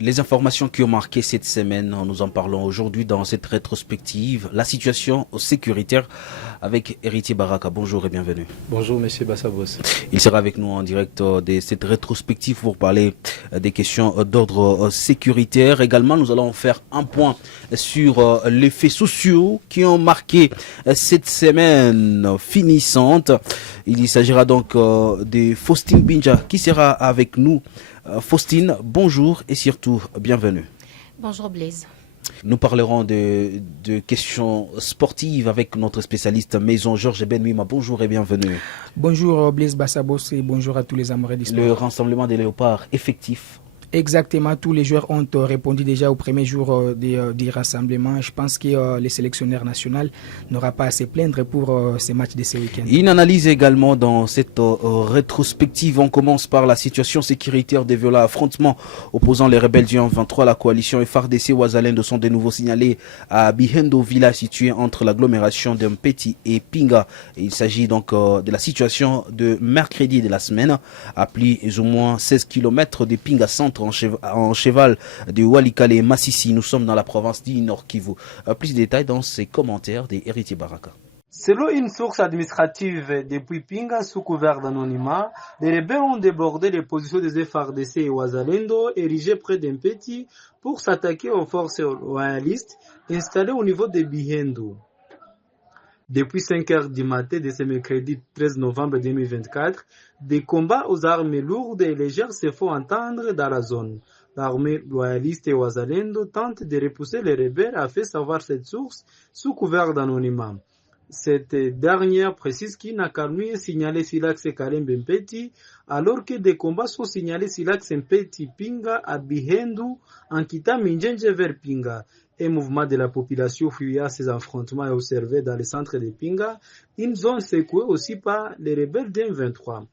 Les informations qui ont marqué cette semaine, nous en parlons aujourd'hui dans cette rétrospective. La situation sécuritaire avec Héritier Baraka. Bonjour et bienvenue. Bonjour Monsieur Bassabos. Il sera avec nous en direct de cette rétrospective pour parler des questions d'ordre sécuritaire. Également, nous allons faire un point sur les faits sociaux qui ont marqué cette semaine finissante. Il s'agira donc de Faustine Binja qui sera avec nous. Faustine, bonjour et surtout bienvenue. Bonjour Blaise. Nous parlerons de questions sportives avec notre spécialiste maison Georges Benouima. Bonjour et bienvenue. Bonjour Blaise Bassabos et bonjour à tous les amoureux du sport. Le rassemblement des léopards effectif. Exactement, tous les joueurs ont répondu déjà au premier jour du rassemblement. Je pense que les sélectionneurs nationaux n'auront pas à se plaindre pour ces matchs de ce week-end. Une analyse également dans cette rétrospective. On commence par la situation sécuritaire des violents affrontements opposant les rebelles du 23. La coalition FARDC Ouazalendo sont de nouveau signalés à Bihendo, village situé entre l'agglomération de Mpeti et Pinga. Il s'agit donc de la situation de mercredi de la semaine à plus ou moins 16 km de Pinga Centre en cheval de Walikale et Massissi. Nous sommes dans la province du Nord Kivu. Plus de détails dans ces commentaires des Héritiers Baraka. Selon une source administrative depuis Pinga sous couvert d'anonymat, les rebelles ont débordé les positions des FARDC et Ouazalendo érigées près d'Mpeti pour s'attaquer aux forces royalistes installées au niveau de Bihendo. Depuis 5 heures du matin de ce mercredi 13 novembre 2024, des combats aux armes lourdes et légères se font entendre dans la zone. L'armée royaliste et Ouazalendo tente de repousser les rebelles, a fait savoir cette source sous couvert d'anonymat. Cette dernière précise qu'il n'a qu'à lui signaler Silax et Kalembe Mpeti, alors que des combats sont signalés Silax Mpeti Pinga à Bihendo en quittant Minjenje vers Pinga. Un mouvement de la population fuyant ces affrontements est observé dans le centre de Pinga, une zone secouée aussi par les rebelles d'M23.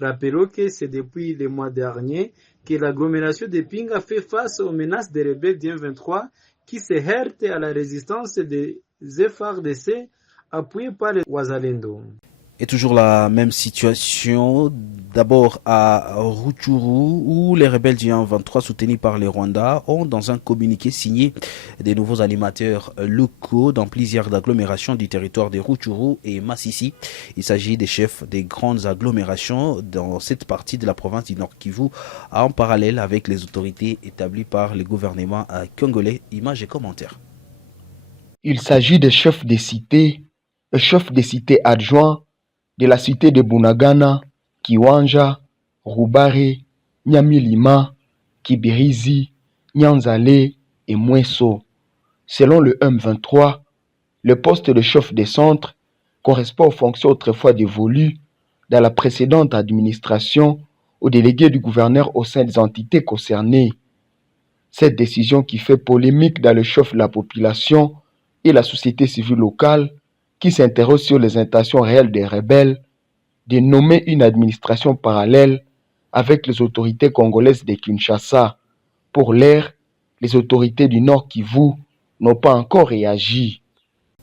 Rappelons que c'est depuis le mois dernier que l'agglomération de Pinga fait face aux menaces des rebelles d'M23 qui se heurtent à la résistance des FARDC appuyés par les Ouazalendo. Et toujours la même situation, d'abord à Rutshuru, où les rebelles du 23 soutenus par les Rwandais ont, dans un communiqué signé, des nouveaux animateurs locaux dans plusieurs agglomérations du territoire de Rutshuru et Massissi. Il s'agit des chefs des grandes agglomérations dans cette partie de la province du Nord Kivu, en parallèle avec les autorités établies par le gouvernement congolais. Images et commentaires. Il s'agit des chefs des cités adjoints de la cité de Bunagana, Kiwanja, Rubare, Nyamilima, Kibirizi, Nyanzale et Mweso. Selon le M23, le poste de chef des centres correspond aux fonctions autrefois dévolues dans la précédente administration aux délégués du gouverneur au sein des entités concernées. Cette décision qui fait polémique dans le chef de la population et la société civile locale qui s'interroge sur les intentions réelles des rebelles de nommer une administration parallèle avec les autorités congolaises de Kinshasa. Pour l'heure, les autorités du Nord Kivu n'ont pas encore réagi.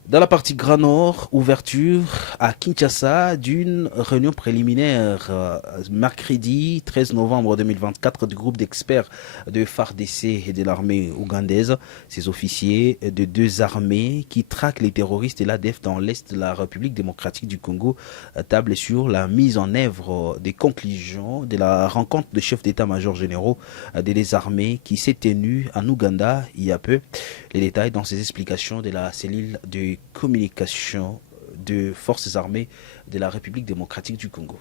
Dans la partie Grand Nord, ouverture à Kinshasa d'une réunion préliminaire mercredi 13 novembre 2024 du groupe d'experts de FARDC et de l'armée ougandaise. Ces officiers de deux armées qui traquent les terroristes et l'ADF dans l'est de la République démocratique du Congo tablent sur la mise en œuvre des conclusions de la rencontre de chefs d'état-major généraux des armées qui s'est tenue en Ouganda il y a peu. Les détails dans ces explications de la cellule de communication de forces armées de la République démocratique du Congo.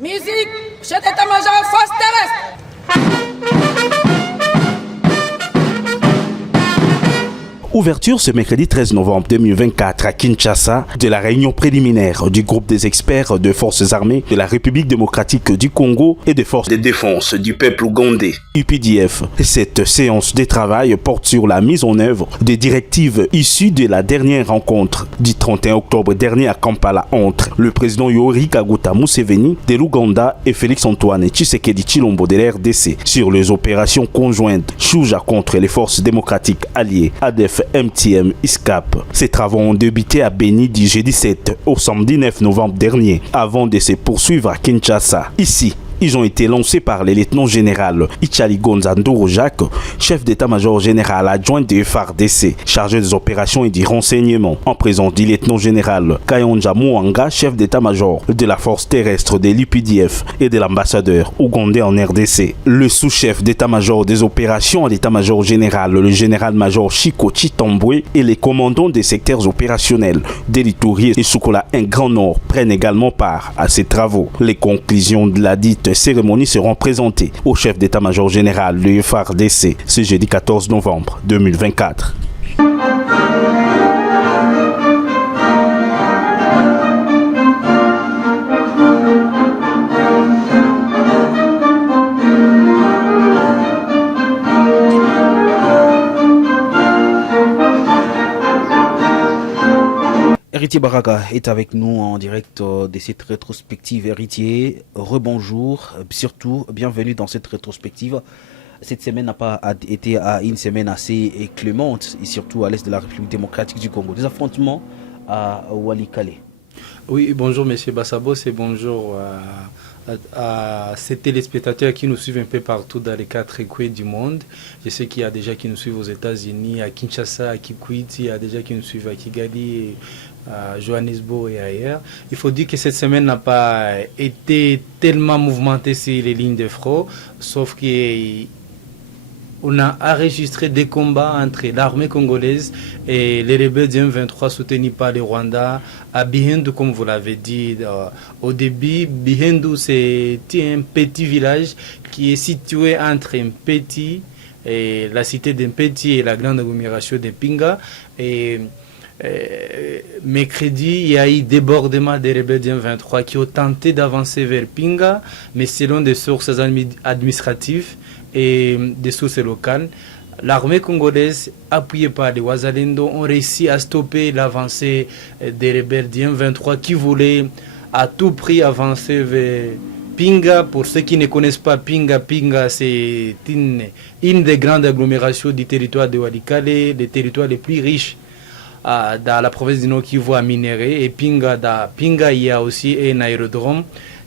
Musique, chef d'état-major, force terrestre. Ouverture ce mercredi 13 novembre 2024 à Kinshasa de la réunion préliminaire du groupe des experts de forces armées de la République démocratique du Congo et des forces de défense du peuple ougandais, UPDF. Cette séance de travail porte sur la mise en œuvre des directives issues de la dernière rencontre du 31 octobre dernier à Kampala entre le président Yoweri Kaguta Museveni de l'Ouganda et Félix-Antoine Tshisekedi Tshilombo de l'RDC sur les opérations conjointes Shuja contre les forces démocratiques alliées ADF UPDF MTM ISCAP. Ces travaux ont débuté à Beni du jeudi 7 au samedi 9 novembre dernier avant de se poursuivre à Kinshasa. Ici, ils ont été lancés par le lieutenant-général Ichali Gonzandoro Jacques, chef d'état-major général adjoint de FARDC, chargé des opérations et du renseignement, en présence du lieutenant-général Kayonja Mouanga, chef d'état-major de la force terrestre de l'UPDF et de l'ambassadeur ougandais en RDC. Le sous-chef d'état-major des opérations à l'état-major général, le général-major Chiko Chitambwe, et les commandants des secteurs opérationnels d'Elitouri et Soukola, un Grand Nord, prennent également part à ces travaux. Les conclusions de la dite cérémonies seront présentées au chef d'état-major général de FARDC ce jeudi 14 novembre 2024. Héritier Baraka est avec nous en direct de cette rétrospective. Héritier, rebonjour, surtout bienvenue dans cette rétrospective. Cette semaine n'a pas été une semaine assez clémente, et surtout à l'est de la République démocratique du Congo. Des affrontements à Walikale. Oui, bonjour Monsieur Bassabos et bonjour à ces téléspectateurs qui nous suivent un peu partout dans les 4 coins du monde. Je sais qu'il y a déjà qui nous suivent aux États-Unis, à Kinshasa, à Kikwit, il y a déjà qui nous suivent à Kigali, à Johannesburg et ailleurs. Il faut dire que cette semaine n'a pas été tellement mouvementée sur les lignes de front, sauf qu'on a enregistré des combats entre l'armée congolaise et les rebelles du M23 soutenus par le Rwanda à Bihendu, comme vous l'avez dit au début. Bihendu, c'est un petit village qui est situé entre la cité d'Mpeti et la grande agglomération de Pinga. Et mercredi, il y a eu débordement des rebelles du M23 qui ont tenté d'avancer vers Pinga, mais selon des sources administratives et des sources locales, l'armée congolaise, appuyée par les Wazalendo, ont réussi à stopper l'avancée des rebelles du M23 qui voulaient à tout prix avancer vers Pinga. Pour ceux qui ne connaissent pas Pinga, c'est une des grandes agglomérations du territoire de Walikale, les territoires les plus riches dans la province du Nord Kivu à minerais. Et Pinga, il y a aussi un aérodrome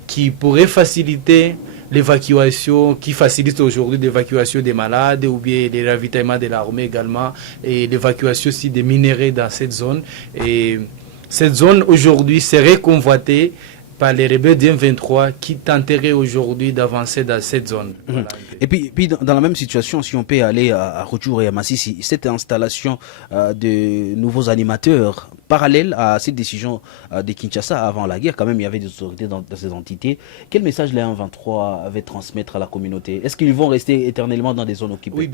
qui pourrait faciliter l'évacuation, qui facilite aujourd'hui l'évacuation des malades ou bien les ravitaillements de l'armée également, et l'évacuation aussi des minerais dans cette zone. Et cette zone aujourd'hui serait convoitée par les rebelles du M23 qui tenteraient aujourd'hui d'avancer dans cette zone. Voilà. Et puis dans la même situation, si on peut aller à Rutshuru et à Masisi, cette installation de nouveaux animateurs parallèle à cette décision de Kinshasa avant la guerre, quand même il y avait des autorités dans ces entités. Quel message les M23 avaient transmettre à la communauté? Est-ce qu'ils vont rester éternellement dans des zones occupées? Oui,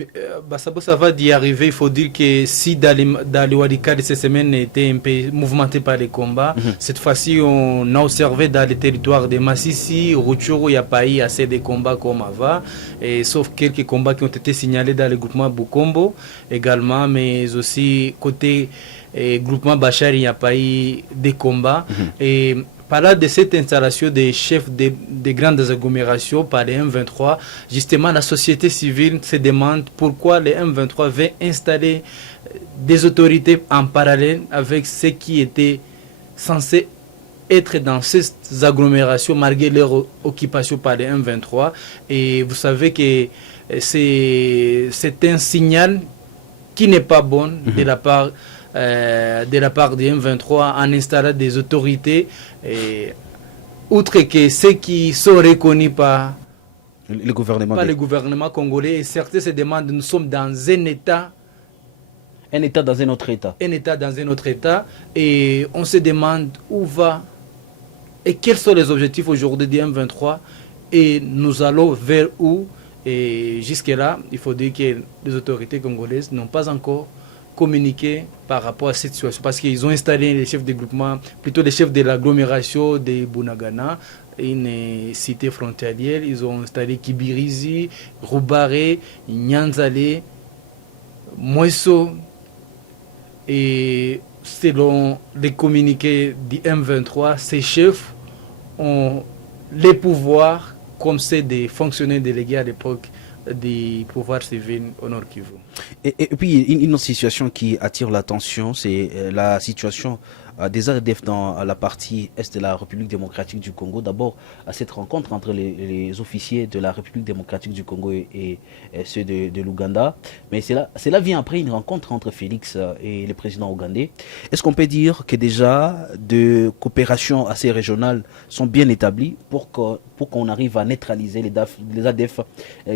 ça va d'y arriver. Il faut dire que si dans les Walikale ces semaines étaient un peu mouvementées par les combats, cette fois-ci on a observé dans les territoires de Masisi, Rutshuru, il n'y a pas eu assez de combats comme avant, et sauf quelques combats qui ont été signalés dans le groupement Bukombo également, mais aussi côté groupement Bachar, il n'y a pas eu de combats. Et par là de cette installation des chefs des grandes agglomérations par les M23, justement la société civile se demande pourquoi les M23 veulent installer des autorités en parallèle avec ce qui était censé être dans ces agglomérations malgré leur occupation par les M23. Et vous savez que c'est un signal qui n'est pas bon de la part des M23 en installant des autorités, outre que ceux qui sont reconnus par le gouvernement congolais. Et certains se demandent, nous sommes dans un État. Un État dans un autre État. Un État dans un autre État. Et on se demande où va et quels sont les objectifs aujourd'hui du M23 et nous allons vers où. Et jusque-là, il faut dire que les autorités congolaises n'ont pas encore communiqué par rapport à cette situation, parce qu'ils ont installé les chefs de groupement, plutôt les chefs de l'agglomération de Bunagana, une cité frontalière. Ils ont installé Kibirizi, Roubaré, Nyanzale, Moeso. Et selon les communiqués du M23, ces chefs ont les pouvoirs comme ceux des fonctionnaires délégués à l'époque du pouvoir civil au Nord Kivu. Et puis, une autre situation qui attire l'attention, c'est la situation des ADF dans la partie est de la République démocratique du Congo. D'abord, à cette rencontre entre les officiers de la République démocratique du Congo et ceux de l'Ouganda. Mais cela vient après une rencontre entre Félix et le président ougandais. Est-ce qu'on peut dire que déjà de coopérations assez régionales sont bien établies pour qu'on arrive à neutraliser les ADF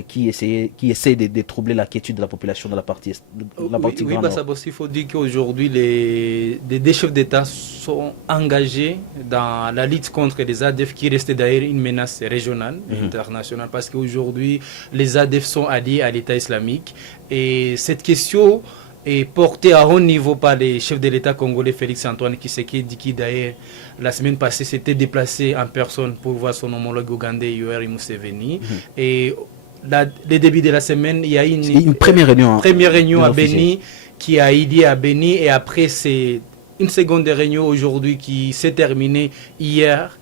qui essaient de troubler la quiétude de la population de la partie est, de la partie oui, Grand Nord? il faut dire qu'aujourd'hui, des chefs d'État sont engagés dans la lutte contre les ADF qui restent d'ailleurs une menace régionale et internationale parce qu'aujourd'hui, les ADF sont alliés à l'État islamique et cette question est portée à haut niveau par les chefs de l'État congolais Félix Antoine Tshisekedi qui d'ailleurs la semaine passée s'était déplacé en personne pour voir son homologue ougandais Yoweri Museveni et le début de la semaine, il y a une première réunion à Beni qui a eu lieu à Beni et après c'est une seconde réunion aujourd'hui qui s'est terminée hier,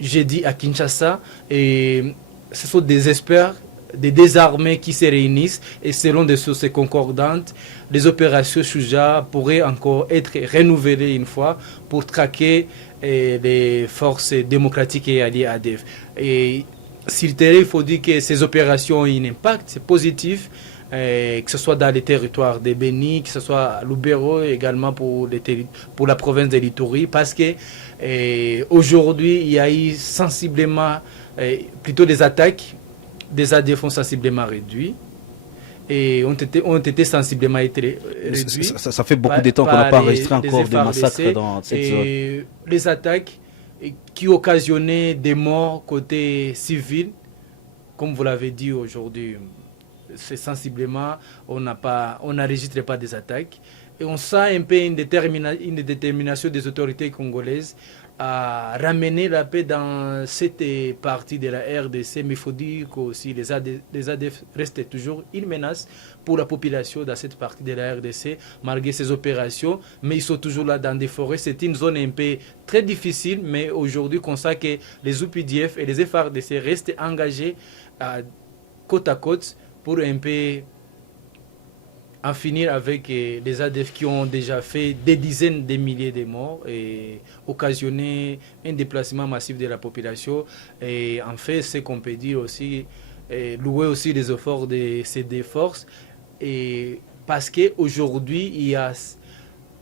jeudi à Kinshasa. Et ce sont des experts, des désarmés qui se réunissent et selon des sources concordantes, les opérations Shuja pourraient encore être renouvelées une fois pour traquer les forces démocratiques et alliées ADF. Et sur le terrain, il faut dire que ces opérations ont un impact, c'est positif. Que ce soit dans les territoires de Beni, que ce soit à Lubero, également pour la province de l'Ituri, parce que aujourd'hui, il y a eu sensiblement, plutôt des attaques, des ADF ont sensiblement réduit et ont été sensiblement réduits. Ça fait beaucoup de temps qu'on n'a pas enregistré encore de massacres dans cette zone. Les attaques qui occasionnaient des morts côté civil, comme vous l'avez dit aujourd'hui, c'est sensiblement, on n'enregistre pas des attaques. Et on sent un peu une détermination des autorités congolaises à ramener la paix dans cette partie de la RDC. Mais il faut dire qu'aussi les ADF restent toujours une menace pour la population dans cette partie de la RDC, malgré ces opérations. Mais ils sont toujours là dans des forêts. C'est une zone un peu très difficile, mais aujourd'hui, on sait que les UPDF et les FARDC restent engagés côte à côte pour un peu en finir avec les ADF qui ont déjà fait des dizaines de milliers de morts et occasionné un déplacement massif de la population. Et en fait, ce qu'on peut dire aussi, louer aussi les efforts de ces deux forces. Et parce qu'aujourd'hui, il y a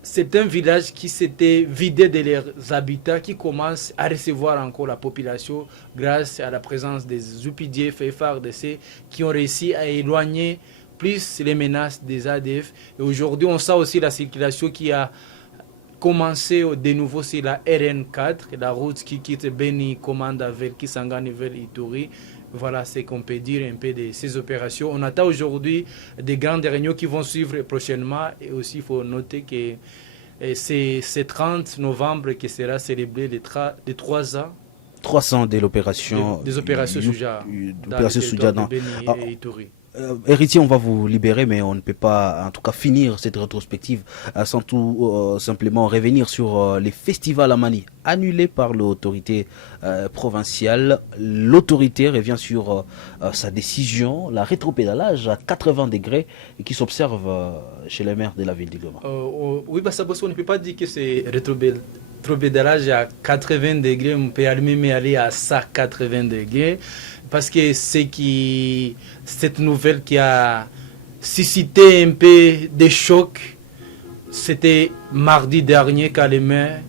certains villages qui s'étaient vidés de leurs habitats, qui commencent à recevoir encore la population grâce à la présence des UPDF et FARDC qui ont réussi à éloigner plus les menaces des ADF. Et aujourd'hui, on sent aussi la circulation qui a commencé de nouveau sur la RN4, la route qui quitte Beni, Komanda vers Kisangani vers Ituri. Voilà ce qu'on peut dire un peu de ces opérations. On attend aujourd'hui des grandes réunions qui vont suivre prochainement. Et aussi, il faut noter que c'est 30 novembre qui sera célébré les 3 ans. 300 de l'opération. Des opérations Shuja. L'opération Shuja dans Beni et Ituri. Héritier, on va vous libérer, mais on ne peut pas, en tout cas, finir cette rétrospective sans tout simplement revenir sur les festivals à Mani annulés par l'autorité provinciale. L'autorité revient sur sa décision, la rétropédalage à 80 degrés qui s'observe chez les maires de la ville de Goma. Oui, on ne peut pas dire que c'est rétropédalage à 80 degrés, on peut même aller à 180 degrés. Parce que cette nouvelle qui a suscité un peu de choc, c'était mardi dernier quand le maire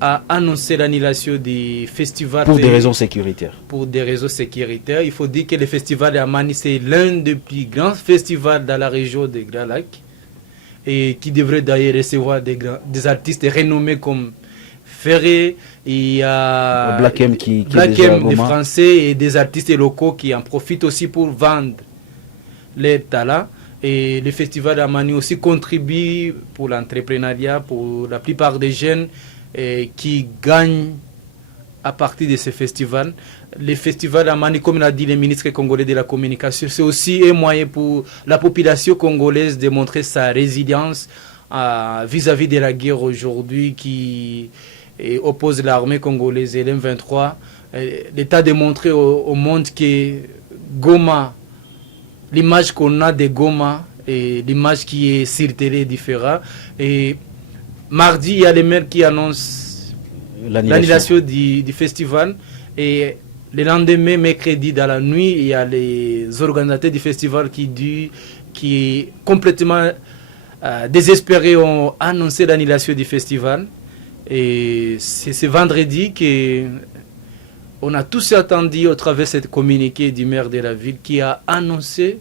a annoncé l'annulation du festival. Pour des raisons sécuritaires. Pour des raisons sécuritaires. Il faut dire que le festival de Amani, c'est l'un des plus grands festivals dans la région des Grands Lacs et qui devrait d'ailleurs recevoir des artistes renommés comme Ferré, il y a Black M qui des Français et des artistes locaux qui en profitent aussi pour vendre les talents. Et le festival d'Amani aussi contribue pour l'entrepreneuriat, pour la plupart des jeunes qui gagnent à partir de ce festival. Le festival d'Amani, comme l'a dit le ministre congolais de la communication, c'est aussi un moyen pour la population congolaise de montrer sa résilience vis-à-vis de la guerre aujourd'hui qui oppose l'armée congolaise et l'M23. L'État de montrer au monde que Goma l'image qu'on a de Goma et l'image qui est sur télé est différente. Et mardi, il y a les maires qui annoncent l'annulation du festival. Et le lendemain, mercredi, dans la nuit, il y a les organisateurs du festival qui complètement désespérés ont annoncé l'annulation du festival. Et c'est ce vendredi qu'on a tous attendu au travers de cette communiqué du maire de la ville qui a annoncé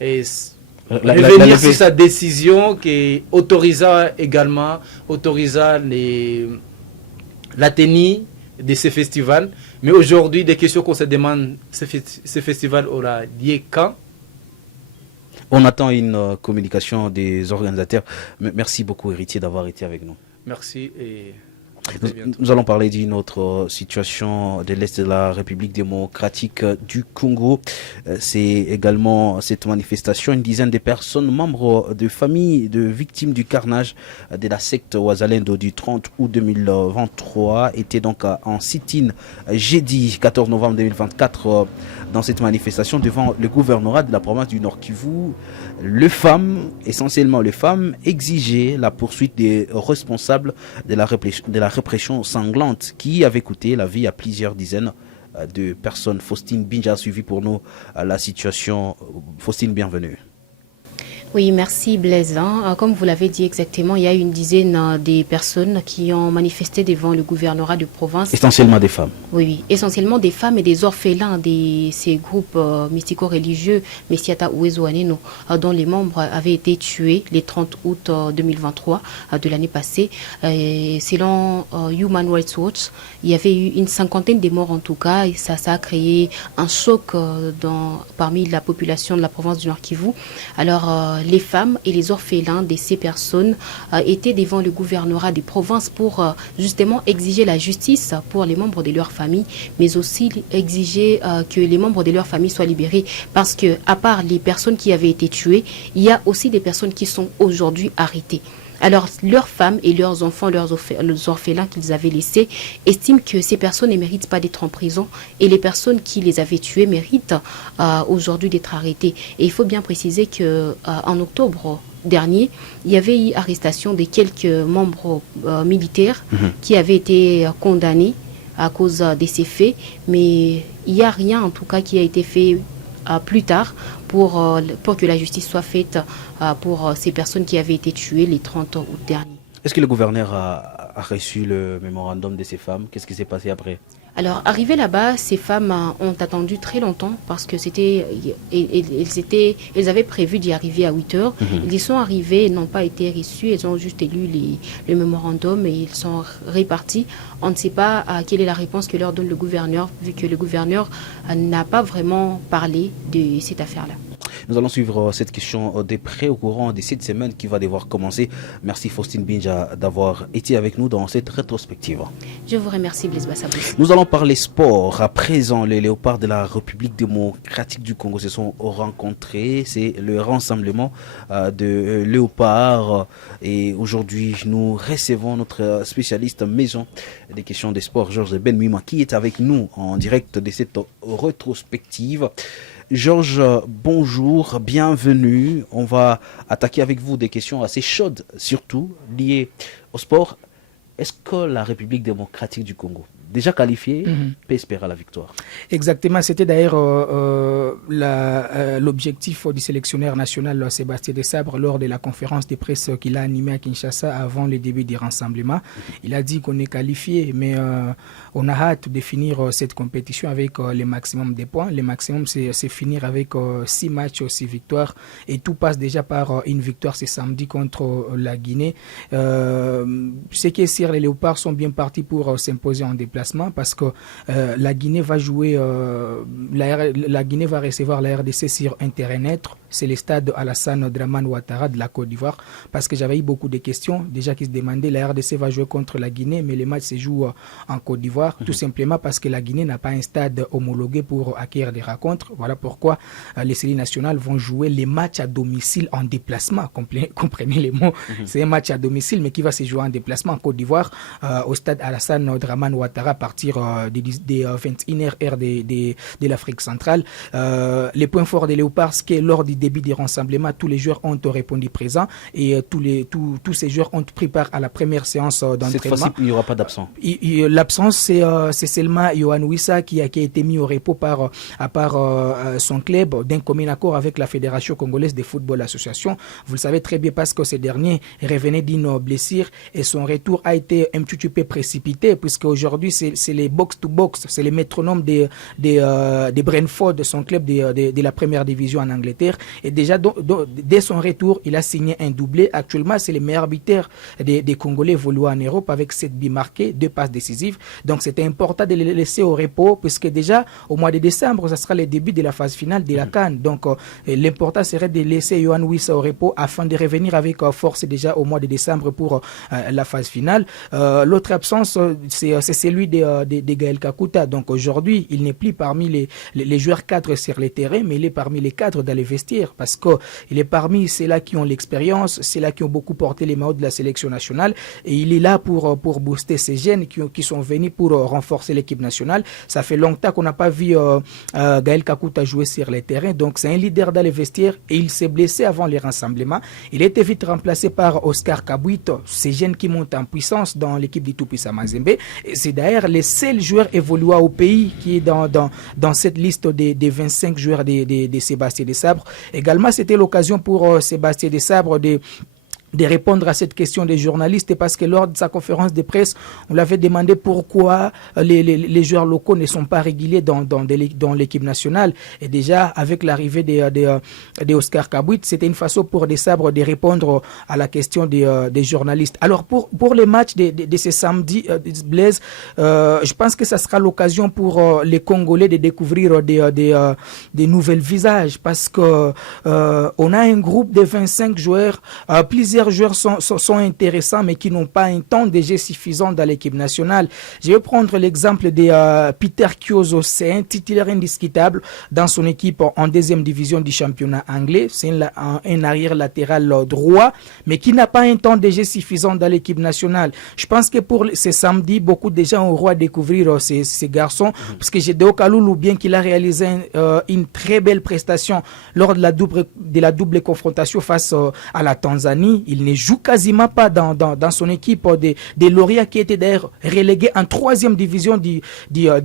revenir sur sa décision qui autorisa la tenue de ce festival. Mais aujourd'hui, des questions qu'on se demande, ce festival aura lieu quand? On attend une communication des organisateurs. Merci beaucoup, Héritier, d'avoir été avec nous. Merci et nous allons parler d'une autre situation de l'Est de la République démocratique du Congo. C'est également cette manifestation. Une dizaine de personnes, membres de familles de victimes du carnage de la secte Wazalendo du 30 août 2023, étaient donc en sit-in jeudi 14 novembre 2024 dans cette manifestation devant le gouvernorat de la province du Nord Kivu. Les femmes, essentiellement les femmes, exigeaient la poursuite des responsables de la répression sanglante qui avait coûté la vie à plusieurs dizaines de personnes. Faustine Binja a suivi pour nous la situation. Faustine, bienvenue. Oui, merci Blaise. Comme vous l'avez dit exactement, il y a une dizaine de personnes qui ont manifesté devant le gouvernorat de province. Essentiellement des femmes. Oui, essentiellement des femmes et des orphelins de ces groupes mystico-religieux, Messiata Uwezoaneno, dont les membres avaient été tués le 30 août 2023 de l'année passée. Selon Human Rights Watch, il y avait eu une cinquantaine de morts en tout cas, et ça a créé un choc parmi la population de la province du Nord Kivu. Alors, les femmes et les orphelins de ces personnes étaient devant le gouvernorat des provinces pour justement exiger la justice pour les membres de leur famille, mais aussi exiger que les membres de leur famille soient libérés, parce que à part les personnes qui avaient été tuées, il y a aussi des personnes qui sont aujourd'hui arrêtées. Alors, leurs femmes et leurs enfants, leurs orphelins qu'ils avaient laissés, estiment que ces personnes ne méritent pas d'être en prison et les personnes qui les avaient tués méritent aujourd'hui d'être arrêtées. Et il faut bien préciser qu'en octobre dernier, il y avait eu arrestation de quelques membres militaires qui avaient été condamnés à cause de ces faits, mais il n'y a rien en tout cas qui a été fait plus tard pour que la justice soit faite pour ces personnes qui avaient été tuées les 30 août dernier. Est-ce que le gouverneur a reçu le mémorandum de ces femmes? Qu'est-ce qui s'est passé après? Alors, arrivées là-bas, ces femmes ont attendu très longtemps parce que elles avaient prévu d'y arriver à 8 heures. Ils y sont arrivés, elles n'ont pas été reçues, elles ont juste lu le mémorandum et ils sont répartis. On ne sait pas quelle est la réponse que leur donne le gouverneur, vu que le gouverneur n'a pas vraiment parlé de cette affaire-là. Nous allons suivre cette question de près au courant de cette semaine qui va devoir commencer. Merci Faustine Binja d'avoir été avec nous dans cette rétrospective. Je vous remercie Blaise Bassabou. Nous allons parler sport. À présent, les léopards de la République démocratique du Congo se sont rencontrés. C'est le rassemblement de léopards. Et aujourd'hui, nous recevons notre spécialiste maison des questions des sports, Georges Benmima, qui est avec nous en direct de cette rétrospective. Georges, bonjour, bienvenue. On va attaquer avec vous des questions assez chaudes, surtout liées au sport. Est-ce que la République démocratique du Congo, déjà qualifiée, peut espérer la victoire? Exactement, c'était d'ailleurs l'objectif du sélectionneur national Sébastien Desabre lors de la conférence de presse qu'il a animée à Kinshasa avant le début des rassemblements. Il a dit qu'on est qualifié, mais on a hâte de finir cette compétition avec le maximum de points. Le maximum, c'est finir avec 6 matchs, 6 victoires, et tout passe déjà par une victoire ce samedi contre la Guinée. Ce qui est sûr, les Léopards sont bien partis pour s'imposer en déplacement parce que la Guinée va jouer, la Guinée va recevoir la RDC sur un terrain neutre. c'est le stade Alassane Dramane Ouattara de la Côte d'Ivoire, parce que j'avais eu beaucoup de questions déjà qui se demandaient, la RDC va jouer contre la Guinée, mais les matchs se jouent en Côte d'Ivoire, tout simplement parce que la Guinée n'a pas un stade homologué pour acquérir des rencontres. Voilà pourquoi les séries nationales vont jouer les matchs à domicile en déplacement. Comprenez les mots. C'est un match à domicile, mais qui va se jouer en déplacement en Côte d'Ivoire, au stade Alassane Dramane Ouattara à partir des 21h heure de l'Afrique centrale. Les points forts des Léopards, c'est que lors du début des rassemblements, tous les joueurs ont répondu présent et tous ces joueurs ont pris part à la première séance d'entraînement. Cette fois-ci, il n'y aura pas d'absent. L'absence, c'est seulement Yohan Wissa qui a été mis au repos par son club d'un commun accord avec la Fédération congolaise de football association. Vous le savez très bien parce que ce dernier revenait d'une blessure et son retour a été un petit peu précipité puisque aujourd'hui c'est les box-to-box, c'est les métronomes des Brentford, de son club de la première division en Angleterre. Et déjà, dès son retour, il a signé un doublé. Actuellement, c'est le meilleur buteur des Congolais évoluant en Europe avec 7 buts marqués, 2 passes décisives. Donc, c'était important de les laisser au repos puisque déjà, au mois de décembre, ça sera le début de la phase finale de la CAN. Donc, l'important serait de laisser Yohan Wissa au repos afin de revenir avec force déjà au mois de décembre pour la phase finale. L'autre absence, c'est celui de Gaël Kakuta. Donc, aujourd'hui, il n'est plus parmi les joueurs cadres sur les terrains, mais il est parmi les cadres dans les vestiaires parce qu'il est parmi ceux-là qui ont l'expérience, ceux-là qui ont beaucoup porté les maillots de la sélection nationale et il est là pour booster ces jeunes qui sont venus pour renforcer l'équipe nationale. Ça fait longtemps qu'on n'a pas vu Gaël Kakuta jouer sur les terrains, donc c'est un leader dans les vestiaires et il s'est blessé avant les rassemblements. Il a été vite remplacé par Oscar Kabouit, ces jeunes qui montent en puissance dans l'équipe du Toupissa Mazembe. Et c'est d'ailleurs les seuls joueurs évoluant au pays qui est dans cette liste des 25 joueurs de Sébastien Desabre. Également, c'était l'occasion pour Sébastien Desabre de répondre à cette question des journalistes parce que lors de sa conférence de presse, on l'avait demandé pourquoi les joueurs locaux ne sont pas réguliers dans l'équipe nationale. Et déjà, avec l'arrivée de Oscar Kabouit, c'était une façon pour Desabre de répondre à la question des journalistes. Alors, pour les matchs de ce samedi, Blaise, je pense que ça sera l'occasion pour les Congolais de découvrir des nouvelles visages parce que on a un groupe de 25 joueurs, plusieurs joueurs sont intéressants mais qui n'ont pas un temps de jeu suffisant dans l'équipe nationale. Je vais prendre l'exemple de Peter Kyozo, c'est un titulaire indiscutable dans son équipe en deuxième division du championnat anglais. C'est un arrière latéral droit mais qui n'a pas un temps de jeu suffisant dans l'équipe nationale. Je pense que pour ce samedi, beaucoup de gens auront à découvrir ces garçons parce que Gédéo Kaloulou, bien qu'il a réalisé une très belle prestation lors de la double confrontation face à la Tanzanie, il ne joue quasiment pas dans son équipe des lauréats qui étaient d'ailleurs relégués en 3e division du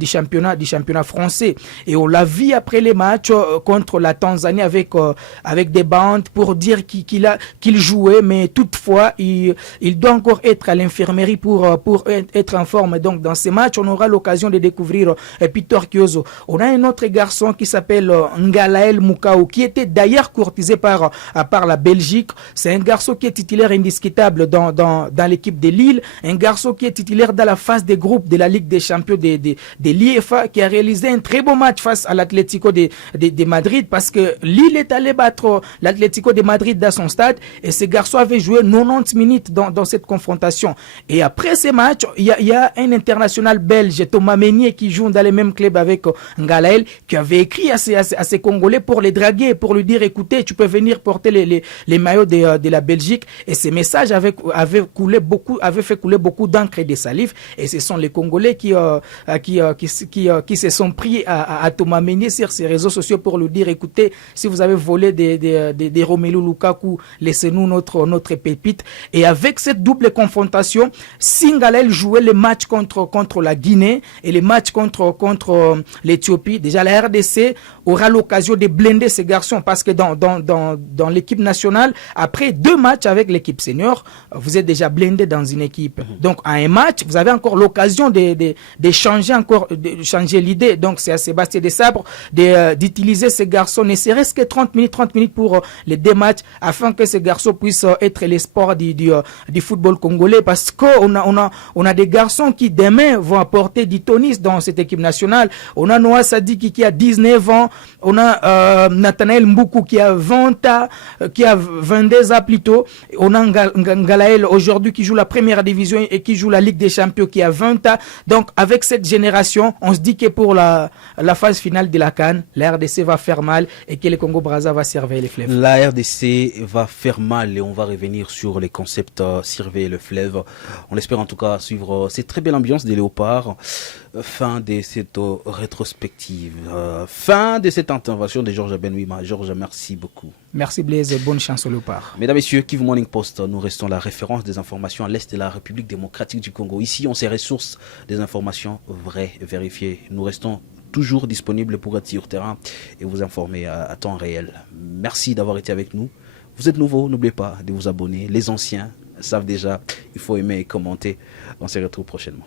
championnat français. Et on l'a vu après les matchs contre la Tanzanie avec des bandes pour dire qu'il jouait, mais toutefois il doit encore être à l'infirmerie pour être en forme. Donc dans ces matchs, on aura l'occasion de découvrir Peter Kyozo. On a un autre garçon qui s'appelle Ngalael Mukau, qui était d'ailleurs courtisé par la Belgique. C'est un garçon qui est titulaire indiscutable dans l'équipe de Lille, un garçon qui est titulaire dans la phase des groupes de la Ligue des Champions de l'IFA, qui a réalisé un très beau match face à l'Atlético de Madrid parce que Lille est allé battre l'Atlético de Madrid dans son stade et ce garçon avait joué 90 minutes dans cette confrontation. Et après ces matchs, il y a un international belge, Thomas Meunier, qui joue dans les mêmes clubs avec Ngalael, qui avait écrit à ces Congolais pour les draguer, pour lui dire écoutez, tu peux venir porter les maillots de la Belgique. Et ces messages avaient fait couler beaucoup d'encre et de salive. Et ce sont les Congolais qui se sont pris à Thomas Meunier sur ses réseaux sociaux pour lui dire écoutez, si vous avez volé des Romelu Lukaku, laissez-nous notre pépite. Et avec cette double confrontation, Ngalael jouait le match contre la Guinée et le match contre l'Éthiopie. Déjà, la RDC aura l'occasion de blinder ces garçons parce que dans l'équipe nationale, après 2 matchs avec l'équipe senior, vous êtes déjà blindé dans une équipe. Donc, à un match, vous avez encore l'occasion de changer l'idée. Donc, c'est à Sébastien Desabre d'utiliser ces garçons, ne serait-ce que 30 minutes pour les 2 matchs, afin que ces garçons puissent être l'espoir du football congolais, parce qu'on a des garçons qui demain vont apporter du tonus dans cette équipe nationale. On a Noah Sadiki qui a 19 ans, on a Nathanaël Mboukou qui a 20 ans, qui a 22 ans plutôt, on a Ngalaël aujourd'hui qui joue la première division et qui joue la Ligue des Champions qui a 20 ans. Donc avec cette génération, on se dit que pour la phase finale de la CAN, la RDC va faire mal et que le Congo-Brazza va surveiller les fleuves. La RDC va faire mal et on va revenir sur les concepts surveiller le fleuve. On espère en tout cas suivre cette très belle ambiance des Léopards. Fin de cette rétrospective, fin de cette intervention de Georges Benouima. Georges, merci beaucoup. Merci Blaise et bonne chance au Léopard. Mesdames, Messieurs, Kivu Morning Post, nous restons la référence des informations à l'est de la République démocratique du Congo. Ici, on se ressource des informations vraies, vérifiées. Nous restons toujours disponibles pour être sur terrain et vous informer à temps réel. Merci d'avoir été avec nous. Vous êtes nouveau, n'oubliez pas de vous abonner. Les anciens savent déjà, il faut aimer et commenter. On se retrouve prochainement.